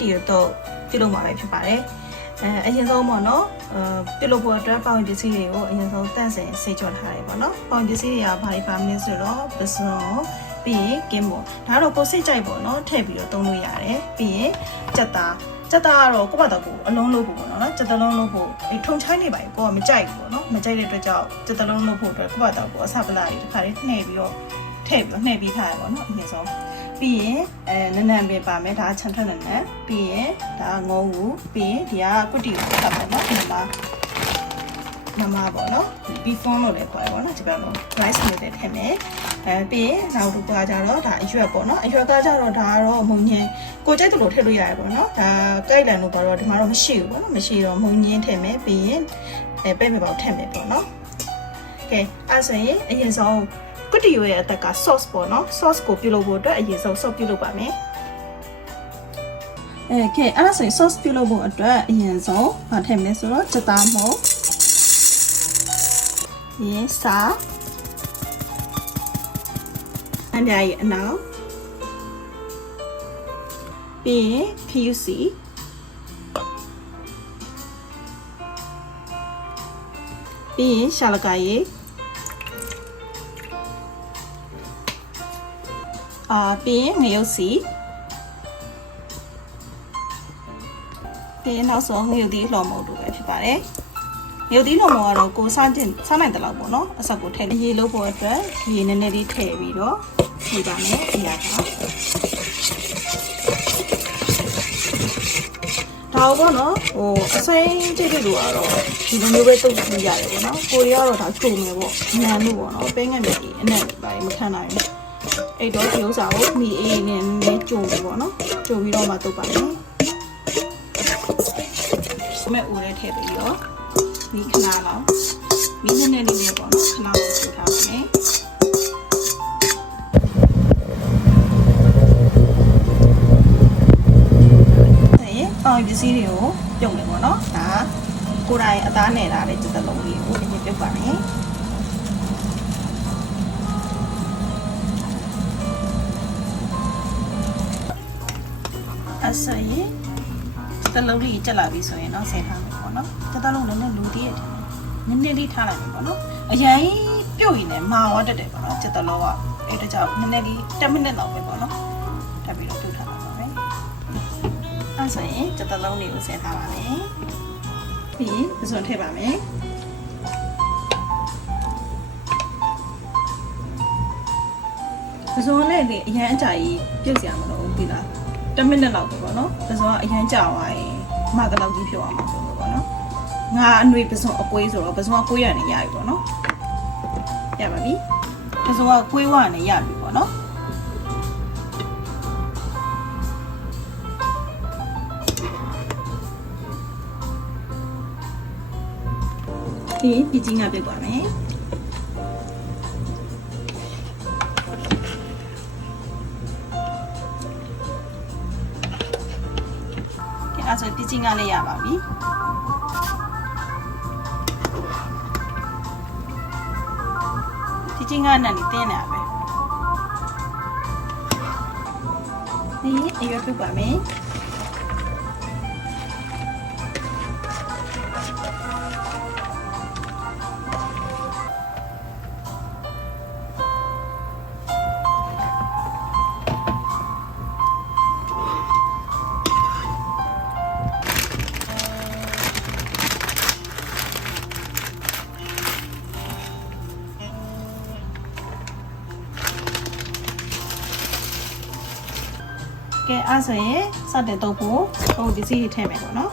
တီတော့ပြုလုပ်မှာပဲဖြစ်ပါတယ်အရင်ဆုံးပေါ့နော်ပြုလုပ်ဖို့အတွက်ပေါင်ပစ္စည်းတွေကိုအရင်ဆုံးတန့်စင်စေချောထားတယ်ပေါ့နော်ပေါင်ပစ္စည်းတွေကဘာတွေပါမလဲဆိုတော့ပစွန်ပြီးရင်ကင်းမွန်ဒါတော့ကိုစိတ်ကြိုက်ပေါ့နော်ထည့်ပြီးတော့သုံးလို့ရတယ်ပြီးရင်ကြက်သားကတော့ကိုယ့်ဘာသာကိုအလုံးလို့ပေါ့နော်ကြက်တလုံးလို့ဖို့ထုံချိုင်းနေပါကိုကမကြိုက်ဘူးပေါ့နော်မကြိုက်တဲ့အတွက်ကြောင့်ကြက်တလုံးလို့ဖို့အတွက်ကိုယ့်ဘာသာကိုအဆပလာတွေတစ်ခါလေးနှဲ့ပြီးတော့ထည့်ပြီးနှဲ့ပြီးထားရပေါ့နော်အရင်ဆုံးပြီးရင်နန်းနန်းပဲပါမယ်ဒါချန်ထွက်နန်းနန်းပြီးရင်ဒါငုံဦးပြီးရင်ဒီကကွတ်တီကိုဖတ်ပေါ့နော်နမပေါ့နော်ဘီဖွန်လို့လည်းခေါ်ရပေါ့နော်ဒီဘက်မှာ rice နဲ့ထည့်မယ်ပြီးရင်နောက်တစ်ခါကျတော့ဒါအရွက်ပေါ့နော်အရွက်ကကျတော့ဒါကတော့မုံညင်းကိုကြိုက်တယ်လို့ထည့်လို့ရတယ်ပေါ့နော်ဒါကြိုက်လန်လို့ပါတော့ဒီမှာတော့မရှိဘူးပေါ့နော်မရှိတော့မုံညင်းထည့်မယ်ပြီးရင်ပဲ့ပေါက်ထည့်မယ်ပေါ့နော်ကဲအဲ့ဆိုရင်အရင်ဆုံးကွတ်တီရဲ့အသက်က sauce ပေါ့နော် sauce ကိုပြုလုပ်ဖို့အတွက်အရင်ဆုံး sauce ပြုလုပ်ပါမယ်ကဲအဲ့ဆိုရင် sauce ပြုလုပ်ဖို့အတွက်အရင်ဆုံးမထည့်မယ်ဆိုတော့ကြက်သားမုံရင်စားအများကြီးအနောက်ပြီးရင် PUC ပြီးရင်ရှာလကာရီပြီးရင်ငရုတ်စီပြီးရင်နောက်ဆုံးငရုတ်သီးလှော်မုံတို့ပဲဖြစ်ပါတယ်ငရုတ်သီးလှော်မုံကတော့ကိုစားနိုင်တဲ့လောက်ပေါ့နော်အစပ်ကိုထည့်ရေလို့ဖို့အတွက်ရေနည်းနည်းလေးထည့်ပြီးတော့ထည့်ပါမယ်အရာကဒါပေါ့နော်အစိမ်းကြည့်လို့ကတော့ဒီလိုမျိုးပဲတုတ်ကြည့်ရတယ်ပေါ့နော်ကိုရီးယားတော့ဒါချုံမယ်ပေါ့နန်းလို့ပေါ့နော်ပဲငတ်မြေအနက်ပါမခံနိုင်ဘူးအဲ့တော့ဒီဥစ္စာကိုမီအေးနဲ့လည်းကြုံပြီပေါ့နော်ကြုံပြီးတော့မှတုတ်ပါမယ်မဲ့ဦးလေးထည့်ပြီးတော့ဒီခဏလောက်မီးနည်းနည်းလေးပေါ့နော်ခဏလောက်ထည့်ထားပါမယ်ပေါင်ပစ္စည်းတွေကိုပြုတ်မယ်ပေါ့နော်ဒါကိုယ်တိုင်အသားနဲ့လာတဲ့ကြက်တလုံးလေးကိုအရင်ပြုတ်ပါမယ်အစရင်ကြက်တလုံးလေးကြက်လာပြီဆိုရင်တော့ဆယ်ထားမယ်ပေါ့နော်ကြက်တလုံးလည်းလူတည်းနည်းနည်းလေးထားလိုက်မယ်ပေါ့နော်အရင်ပြုတ်ရင်လည်းမာဝတ်တက်တယ်ပေါ့နော်ကြက်တလုံးကအဲ့ဒါကြောင့်နည်းနည်းလေး10မိနစ်လောက်ပဲပေါ့နော်တက်ပြီးတော့ပြုတ်ထားပါမယ်အဲ့ဆိုရင်ကြက်တလုံးလေးကိုဆယ်ထားပါမယ်ပြီးရင်ပစွန်ထည့်ပါမယ်ပစွန်လည်းအရင်အကြာကြီးပြုတ်စရာမလိုဘူးဒီလား10မိနစ်လောက်ပဲပေါ့နော်ပစွန်ကအရင်ကြာသွားရင်မကလောက်ကြီးဖြုတ်အောင်ပါဆိုလို့ပေါ့နော်ငါအနှွေပစွန်အကွေးဆိုတော့ပစွန်အကွေးရနေရပြီပေါ့နော်ရပါပြီပစွန်ကကွေးဝနေရပြီပေါ့နော်ဒီကြီးငါပြုတ်ပါမယ်အဲ့ဆိုဒီကြီးငါလေးရပါပြီဒီကြီးငါနဲ့နေတင်းနေရပဲဒီအရွက်ပြုတ်ပါမယ်ကဲအဲ့ဆိုရင်စတဲ့တော့ဖို့ဒီစီထည့်မယ်ပေါ့နော်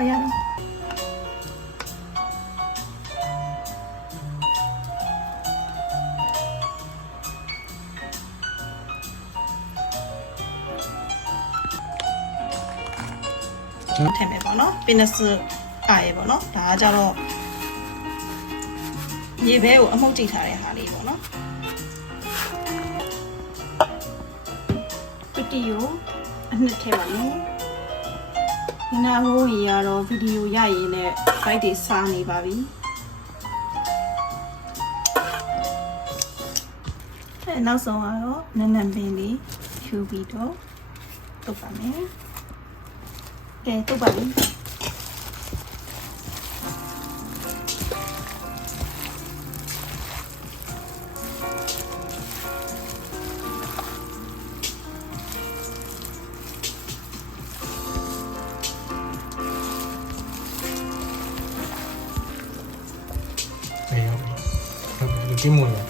Ayan. ထည့်မယ်ပေါ့နော်ပင်နစ်အားရေပေါ့နော်ဒါကကြတော့ရေဘဲကိုအမှုတ်ကြည့်ထားတဲ့ဟာလေးပေါ့နော်ပတီယိုအနှစ်ထည့်ပါမယ်ဒီနာဟိုးကြီးကတော့ဗီဒီယိုရရင်လည်း site တွေစားနေပါပြီအဲနောက်ဆုံးကတော့နန်းနန်းပင်လေးဖြူပြီးတော့တုပ်ပါမယ်ကဲတုပ်ပါပြီဒီမွေး